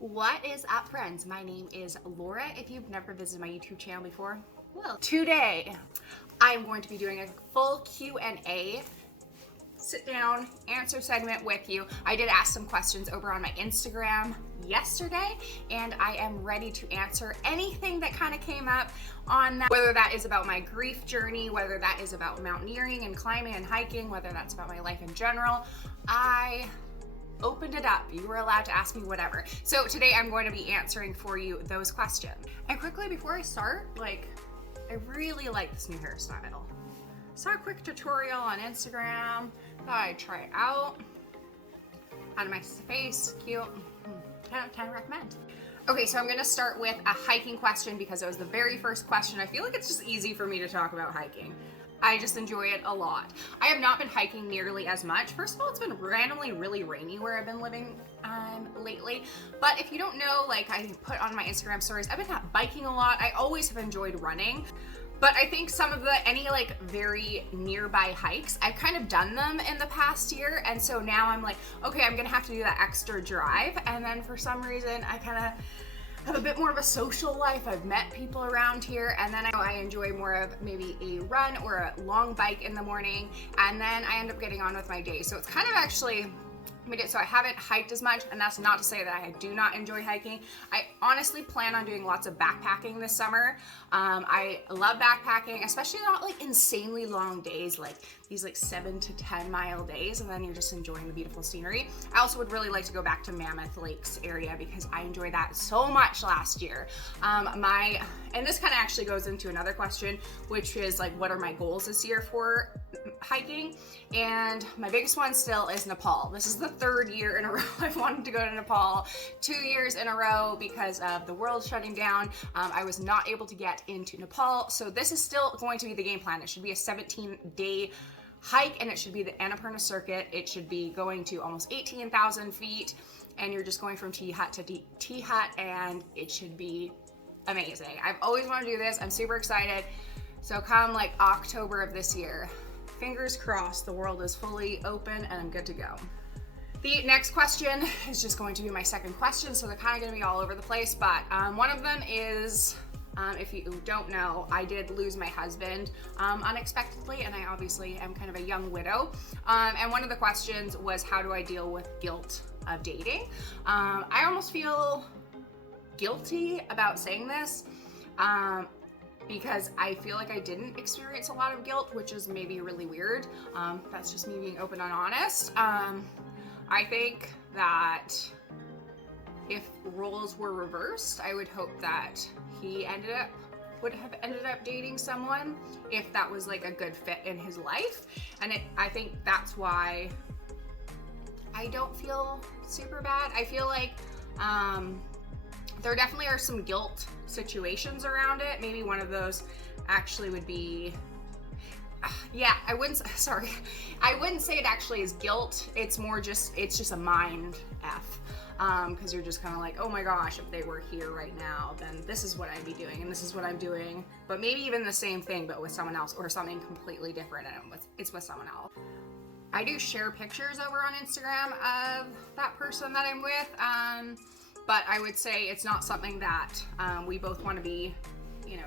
What is up, friends? My name is Laura. If you've never visited my YouTube channel before, well, today I'm going to be doing a full Q&A, sit down, answer segment with you. I did ask some questions over on my Instagram yesterday, and I am ready to answer anything that kind of came up on that, whether that is about my grief journey, whether that is about mountaineering and climbing and hiking, whether that's about my life in general. I opened it up. You were allowed to ask me whatever. So today I'm going to be answering for you those questions. And quickly before I start, I really like this new hairstyle. Saw a quick tutorial on Instagram, thought I'd try it out. Out of my face, cute, 10 recommend. Okay, so I'm gonna start with a hiking question because it was the very first question. I feel like it's just easy for me to talk about hiking. I just enjoy it a lot. I have not been hiking nearly as much. First of all, it's been randomly really rainy where I've been living lately. But if you don't know, I put on my Instagram stories, I've been biking a lot. I always have enjoyed running. But I think some of any very nearby hikes, I've kind of done them in the past year. And so now I'm like, okay, I'm gonna have to do that extra drive. And then for some reason, I kind of have a bit more of a social life. I've met people around here, and then I enjoy more of maybe a run or a long bike in the morning, and then I end up getting on with my day. So it's kind of actually, so I haven't hiked as much, and that's not to say that I do not enjoy hiking. I honestly plan on doing lots of backpacking this summer. I love backpacking, especially not insanely long days, these 7 to 10 mile days, and then you're just enjoying the beautiful scenery. I also would really like to go back to Mammoth Lakes area because I enjoyed that so much last year. And this kind of actually goes into another question, which is what are my goals this year for hiking? And my biggest one still is Nepal. This is the 3rd year in a row I've wanted to go to Nepal. 2 years in a row because of the world shutting down. I was not able to get into Nepal, so this is still going to be the game plan. It should be a 17-day hike, and it should be the Annapurna circuit. It should be going to almost 18,000 feet, and you're just going from tea hut to tea hut, and it should be amazing. I've always wanted to do this. I'm super excited. So come October of this year, fingers crossed, the world is fully open and I'm good to go. The next question is just going to be my second question, so they're kind of going to be all over the place, but one of them is, if you don't know, I did lose my husband unexpectedly, and I obviously am kind of a young widow. And one of the questions was, how do I deal with guilt of dating? I almost feel guilty about saying this because I feel like I didn't experience a lot of guilt, which is maybe really weird. That's just me being open and honest. I think that if roles were reversed, I would hope that he would have ended up dating someone if that was a good fit in his life. And I think that's why I don't feel super bad. I feel like there definitely are some guilt situations around it. Maybe one of those actually would be, I wouldn't say it actually is guilt. It's just a mind F. Because you're just kind of oh my gosh, if they were here right now, then this is what I'd be doing, and this is what I'm doing. But maybe even the same thing, but with someone else, or something completely different, and it's with someone else. I do share pictures over on Instagram of that person that I'm with, but I would say it's not something that we both want to be,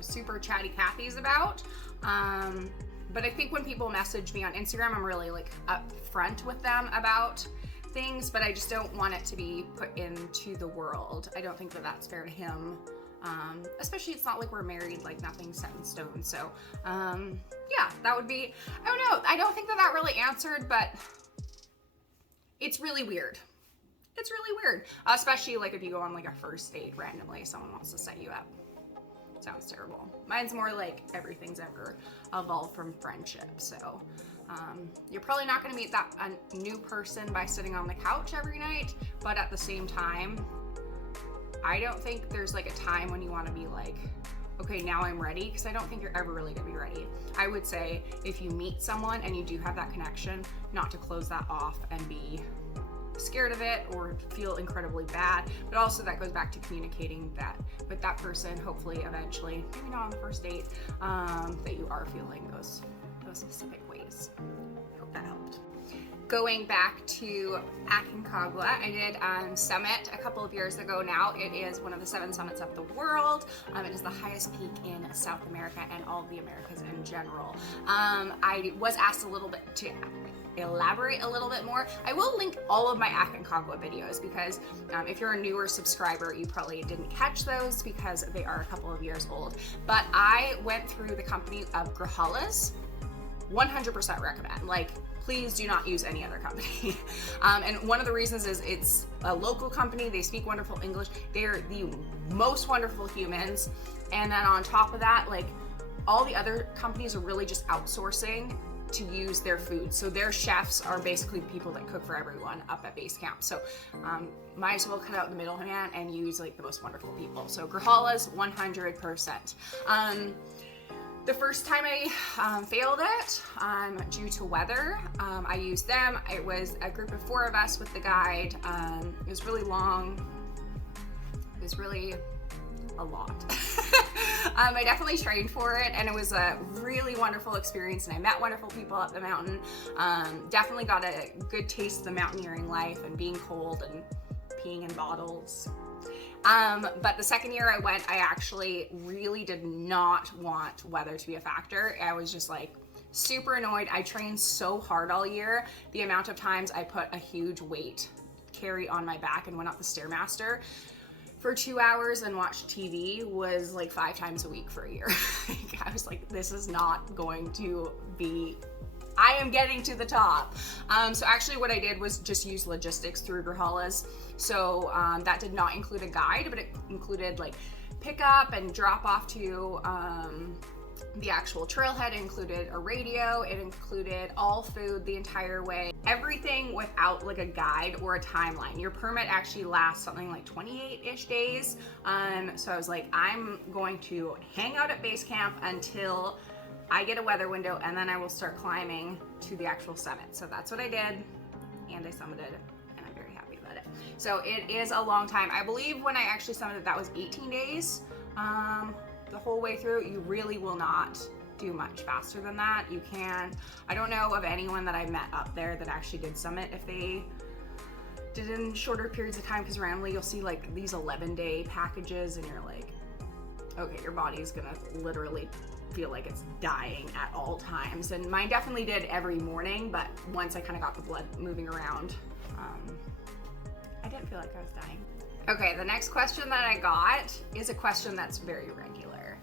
super chatty Cathy's about. But I think when people message me on Instagram, I'm really upfront with them about things, but I just don't want it to be put into the world. I don't think that that's fair to him. Especially it's not we're married, nothing's set in stone. So, yeah, that would be, I don't know. I don't think that really answered, but it's really weird. It's really weird. Especially if you go on a first date randomly, someone wants to set you up. Sounds terrible. Mine's more everything's ever evolved from friendship. So, you're probably not going to meet a new person by sitting on the couch every night, but at the same time, I don't think there's a time when you want to be okay, now I'm ready, because I don't think you're ever really going to be ready. I would say if you meet someone and you do have that connection, not to close that off and be scared of it or feel incredibly bad, but also that goes back to communicating that with that person, hopefully eventually, maybe not on the first date, that you are feeling those specific ways. I hope that helped. Going back to Aconcagua, I did Summit a couple of years ago now. It is one of the 7 summits of the world. It is the highest peak in South America and all of the Americas in general. I was asked a little bit to elaborate a little bit more. I will link all of my Aconcagua videos because if you're a newer subscriber, you probably didn't catch those because they are a couple of years old. But I went through the company of Gracalas. 100% recommend. Like, please do not use any other company. And one of the reasons is it's a local company. They speak wonderful English. They're the most wonderful humans. And then on top of that, like, all the other companies are really just outsourcing to use their food. So their chefs are basically people that cook for everyone up at base camp. So might as well cut out the middleman and use like the most wonderful people. So Gracalas, 100%. The first time I failed it due to weather, I used them. It was a group of 4 of us with the guide. It was really long. It was really a lot. I definitely trained for it, and it was a really wonderful experience, and I met wonderful people up the mountain. Definitely got a good taste of the mountaineering life and being cold and peeing in bottles. But the second year I went, I actually really did not want weather to be a factor. I was just like super annoyed. I trained so hard all year. The amount of times I put a huge weight carry on my back and went up the Stairmaster for 2 hours and watched TV was like 5 times a week for a year. I was like, this is not going to be, I am getting to the top. So actually what I did was just use logistics through Gracalas. So that did not include a guide, but it included like pickup and drop off to the actual trailhead. It included a radio. It included all food the entire way. Everything without like a guide or a timeline. Your permit actually lasts something like 28-ish days. So I was like, I'm going to hang out at base camp until I get a weather window, and then I will start climbing to the actual summit. So that's what I did, and I summited, and I'm very happy about it. So it is a long time. I believe when I actually summited, that was 18 days. The whole way through. You really will not do much faster than that. You can, I don't know of anyone that I met up there that actually did summit if they did in shorter periods of time, because randomly you'll see like these 11-day packages and you're like, okay, your body's gonna literally feel like it's dying at all times. And mine definitely did every morning, but once I kind of got the blood moving around, I didn't feel like I was dying. Okay, the next question that I got is a question that's very regular.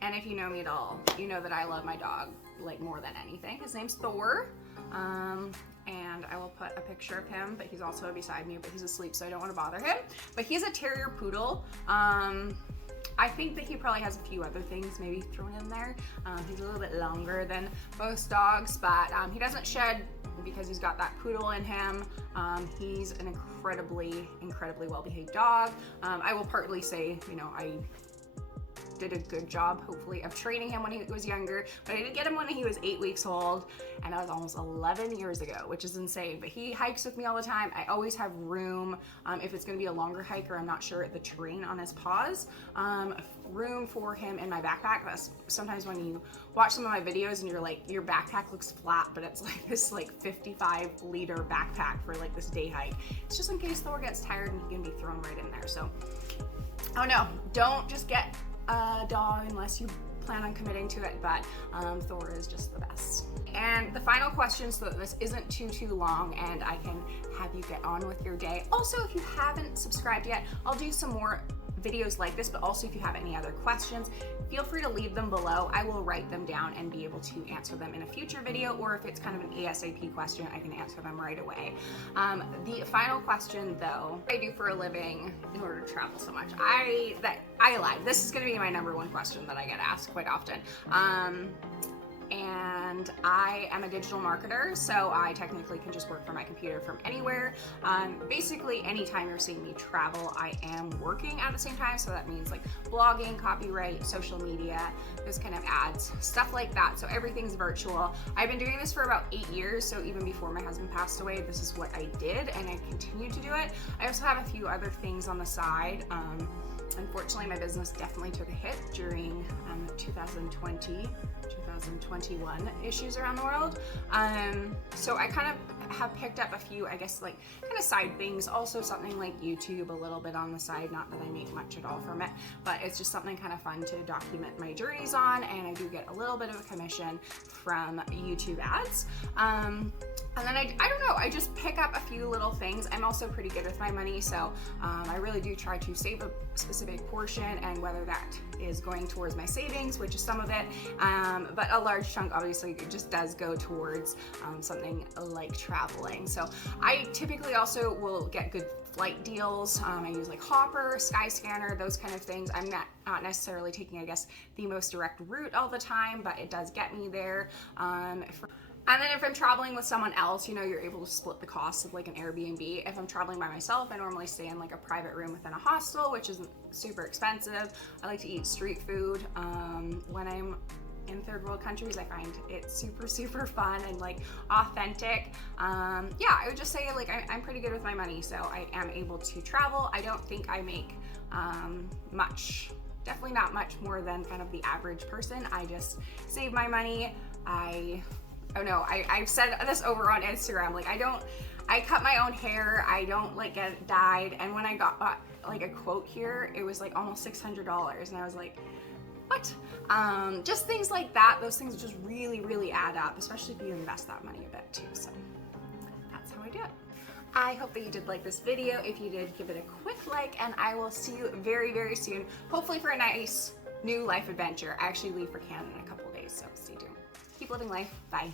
And if you know me at all, you know that I love my dog like more than anything. His name's Thor. And I will put a picture of him, but he's also beside me, but he's asleep, so I don't want to bother him. But he's a terrier poodle. I think that he probably has a few other things maybe thrown in there. He's a little bit longer than most dogs, but he doesn't shed because he's got that poodle in him. He's an incredibly well-behaved dog. I will partly say, you know, I did a good job, hopefully, of training him when he was younger, but I did get him when he was 8 weeks old, and that was almost 11 years ago, which is insane. But he hikes with me all the time. I always have room, if it's gonna be a longer hike or I'm not sure the terrain on his paws, room for him in my backpack. That's sometimes when you watch some of my videos and you're like, your backpack looks flat, but it's like this like 55-liter backpack for like this day hike. It's just in case Thor gets tired and he can be thrown right in there. So, oh no, don't just get a dog unless you plan on committing to it, but Thor is just the best. And the final question, so that this isn't too long and I can have you get on with your day. Also, if you haven't subscribed yet, I'll do some more videos like this, but also if you have any other questions, feel free to leave them below. I will write them down and be able to answer them in a future video, or if it's kind of an ASAP question, I can answer them right away. The final question though, what I do for a living in order to travel so much. I lied. This is gonna be my #1 question that I get asked quite often. And I am a digital marketer, so I technically can just work from my computer from anywhere. Basically, anytime you're seeing me travel, I am working at the same time, so that means like blogging, copyright, social media, those kind of ads, stuff like that. So everything's virtual. I've been doing this for about 8 years, so even before my husband passed away, this is what I did, and I continue to do it. I also have a few other things on the side. Unfortunately, my business definitely took a hit during 2020, 2021 issues around the world. So I kind of have picked up a few, I guess, like kind of side things. Also something like YouTube a little bit on the side, not that I make much at all from it, but it's just something kind of fun to document my journeys on, and I do get a little bit of a commission from YouTube ads. And then I don't know, I just pick up a few little things. I'm also pretty good with my money, so I really do try to save a specific portion, and whether that is going towards my savings, which is some of it, but a large chunk obviously it just does go towards something like traveling. So I typically also will get good flight deals. I use like Hopper, Skyscanner, those kind of things. I'm not necessarily taking, I guess, the most direct route all the time, but it does get me there. And then if I'm traveling with someone else, you know, you're able to split the cost of like an Airbnb. If I'm traveling by myself, I normally stay in like a private room within a hostel, which isn't super expensive. I like to eat street food. When I'm in third world countries, I find it super fun and like authentic. Yeah, I would just say like I'm pretty good with my money, so I am able to travel. I don't think I make much, definitely not much more than kind of the average person. I just save my money. I've said this over on Instagram, like I cut my own hair, I don't like get it dyed, and when I got like a quote here, it was like almost $600, and I was like, what? Just things like that, those things just really add up, especially if you invest that money a bit too, so that's how I do it. I hope that you did like this video. If you did, give it a quick like, and I will see you very soon, hopefully for a nice new life adventure. I actually leave for Canada in a couple days, so stay tuned. Keep living life. Bye.